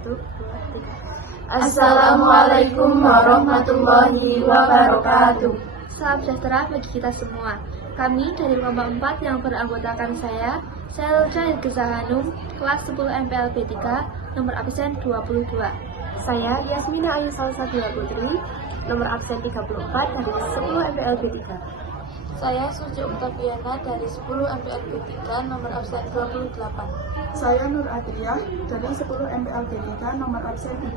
1, 2, 3. Assalamualaikum warahmatullahi wabarakatuh. Salam sejahtera bagi kita semua. Kami dari kelompok 4 yang beranggotakan saya Lutfi Hanum, kelas 10 MPLB 3, nomor absen 22. Saya Yasmina Ayu Salsabila Putri, nomor absen 34 dari 10 MPLB 3. Saya Suci Oktaviana dari 10 MPLB 3, nomor absen 28. Saya Nur Adriah dari 10 MPLB 3, nomor absen 4.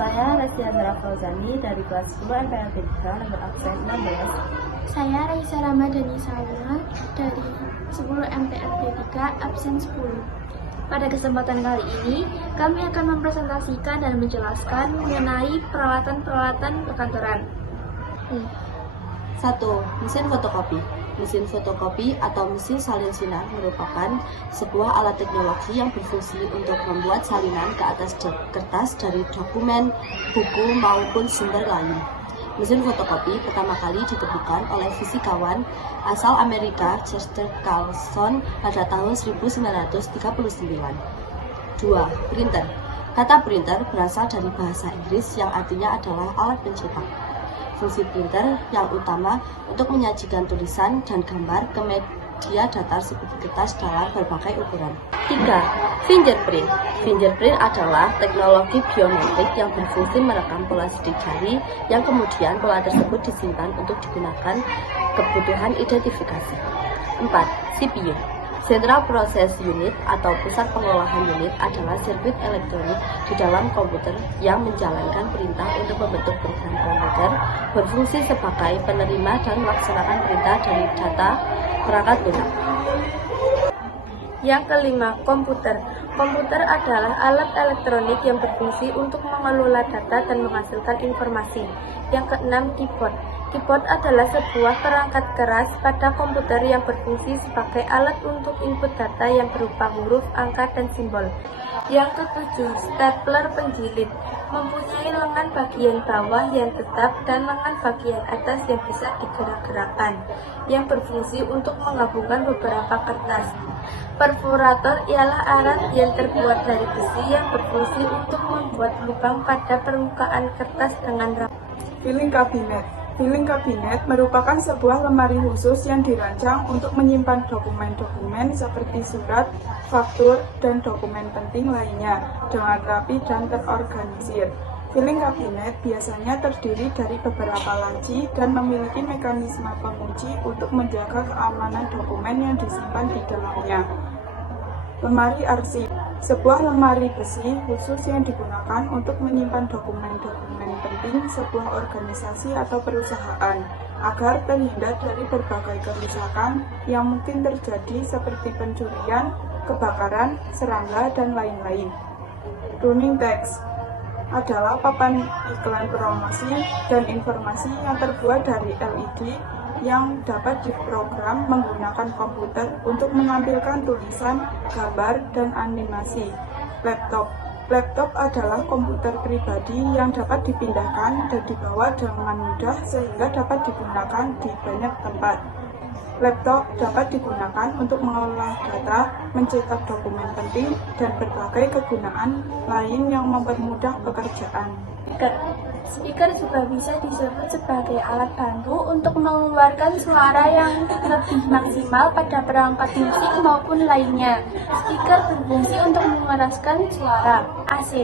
Saya Resiandra Fauzani dari kelas 10 MPLB 3, nomor absen 16. Saya Raisa Ramadhani Salma dari 10 MPLB 3, absen 10. Pada kesempatan kali ini, kami akan mempresentasikan dan menjelaskan mengenai peralatan-peralatan perkantoran. 1. Mesin fotokopi. Mesin fotokopi atau mesin salin sinar merupakan sebuah alat teknologi yang berfungsi untuk membuat salinan ke atas kertas dari dokumen, buku, maupun sumber lain. Mesin fotokopi pertama kali ditemukan oleh fisikawan asal Amerika Chester Carlson pada tahun 1939. 2. Printer. Kata printer berasal dari bahasa Inggris yang artinya adalah alat pencetak. Fungsi printer yang utama untuk menyajikan tulisan dan gambar ke media datar seperti kertas dalam berbagai ukuran. 3. Fingerprint. Fingerprint adalah teknologi biometrik yang berfungsi merekam pola sidik jari yang kemudian pola tersebut disimpan untuk digunakan kebutuhan identifikasi. 4. CPU. Central Process Unit atau pusat pengolahan unit adalah sirkuit elektronik di dalam komputer yang menjalankan perintah untuk membentuk program komputer, berfungsi sebagai penerima dan melaksanakan perintah dari data perangkat lunak. Yang kelima, komputer. Komputer adalah alat elektronik yang berfungsi untuk mengelola data dan menghasilkan informasi. Yang keenam, keyboard. Keyboard adalah sebuah perangkat keras pada komputer yang berfungsi sebagai alat untuk input data yang berupa huruf, angka, dan simbol. Yang ketujuh, stapler penjilid. Mempunyai lengan bagian bawah yang tetap dan lengan bagian atas yang bisa digerak-gerakkan, yang berfungsi untuk menggabungkan beberapa kertas. Perforator ialah alat yang terbuat dari besi yang berfungsi untuk membuat lubang pada permukaan kertas dengan rapi. Filing cabinet. Filing cabinet merupakan sebuah lemari khusus yang dirancang untuk menyimpan dokumen-dokumen seperti surat, faktur, dan dokumen penting lainnya dengan rapi dan terorganisir. Filing cabinet biasanya terdiri dari beberapa laci dan memiliki mekanisme pengunci untuk menjaga keamanan dokumen yang disimpan di dalamnya. Lemari arsip, sebuah lemari besi khusus yang digunakan untuk menyimpan dokumen-dokumen penting sebuah organisasi atau perusahaan agar terhindar dari berbagai kerusakan yang mungkin terjadi seperti pencurian, kebakaran, serangga, dan lain-lain. Running text adalah papan iklan promosi dan informasi yang terbuat dari LED yang dapat diprogram menggunakan komputer untuk menampilkan tulisan, gambar, dan animasi. Laptop. Laptop adalah komputer pribadi yang dapat dipindahkan dan dibawa dengan mudah sehingga dapat digunakan di banyak tempat. Laptop dapat digunakan untuk mengolah data, mencetak dokumen penting, dan berbagai kegunaan lain yang mempermudah pekerjaan. Speaker juga bisa disebut sebagai alat bantu untuk mengeluarkan suara yang lebih maksimal pada perangkat musik maupun lainnya. Speaker berfungsi untuk mengeraskan suara. AC.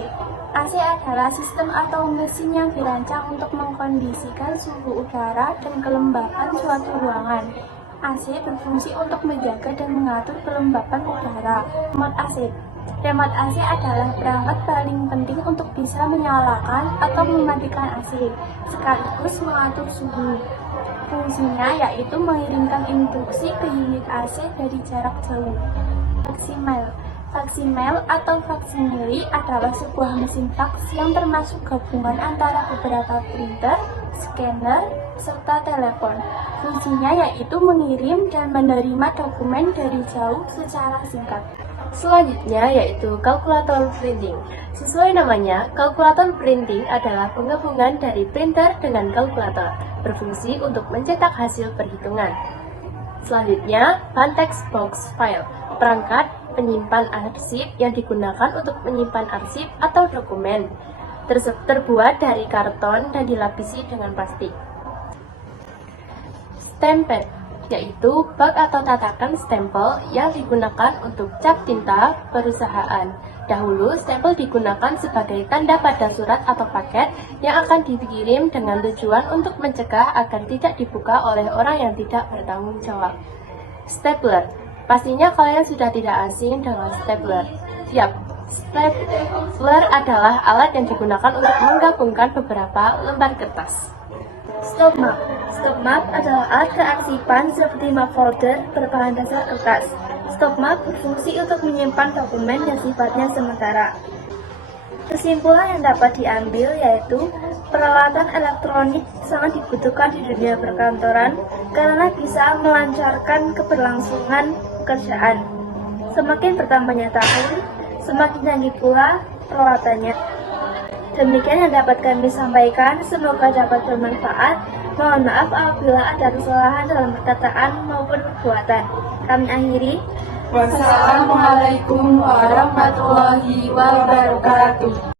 AC adalah sistem atau mesin yang dirancang untuk mengkondisikan suhu udara dan kelembapan suatu ruangan. AC berfungsi untuk menjaga dan mengatur kelembapan udara. Remote AC. Remote AC adalah perangkat paling penting untuk bisa menyalakan atau mematikan AC, sekaligus mengatur suhu. Fungsinya yaitu mengirimkan instruksi ke unit AC dari jarak jauh. Faksimiler. Faksimiler atau faksimili adalah sebuah mesin faks yang termasuk gabungan antara beberapa printer, scanner, serta telepon. Fungsinya yaitu mengirim dan menerima dokumen dari jauh secara singkat. Selanjutnya yaitu kalkulator printing. Sesuai namanya, kalkulator printing adalah penggabungan dari printer dengan kalkulator, berfungsi untuk mencetak hasil perhitungan. Selanjutnya, bahan text box file, perangkat penyimpan arsip yang digunakan untuk menyimpan arsip atau dokumen. Terbuat dari karton dan dilapisi dengan plastik. Stempel, yaitu bak atau tatakan stempel yang digunakan untuk cap tinta perusahaan. Dahulu, stempel digunakan sebagai tanda pada surat atau paket yang akan dikirim dengan tujuan untuk mencegah agar tidak dibuka oleh orang yang tidak bertanggung jawab. Stapler, pastinya kalian sudah tidak asing dengan stapler. Yap, stapler adalah alat yang digunakan untuk menggabungkan beberapa lembar kertas. Stop map. Stop map adalah alat kearsipan seperti map folder berbahan dasar kertas. Stop map berfungsi untuk menyimpan dokumen yang sifatnya sementara. Kesimpulan yang dapat diambil yaitu peralatan elektronik sangat dibutuhkan di dunia perkantoran karena bisa melancarkan keberlangsungan pekerjaan. Semakin bertambahnya tahun, semakin canggih pula peralatannya. Demikian yang dapat kami sampaikan, semoga dapat bermanfaat. Mohon maaf apabila ada kesalahan dalam perkataan maupun perbuatan. Kami akhiri. Wassalamualaikum warahmatullahi wabarakatuh.